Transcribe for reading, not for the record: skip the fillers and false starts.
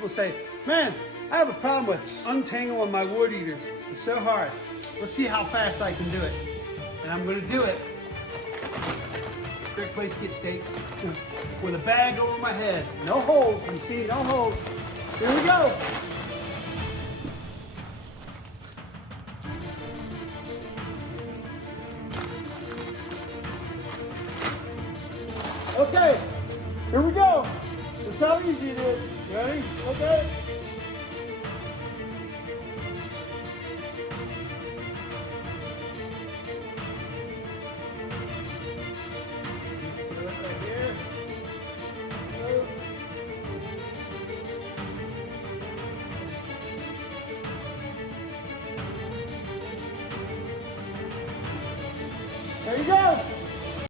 People say, man, I have a problem with untangling my wood eaters. It's so hard. Let's see how fast I can do it. And I'm gonna do it. Great place to get steaks. With a bag over my head. No holes, you see, no holes. Here we go. Okay, here we go. That's how easy it is. Ready? Okay. Put it right here. There you go.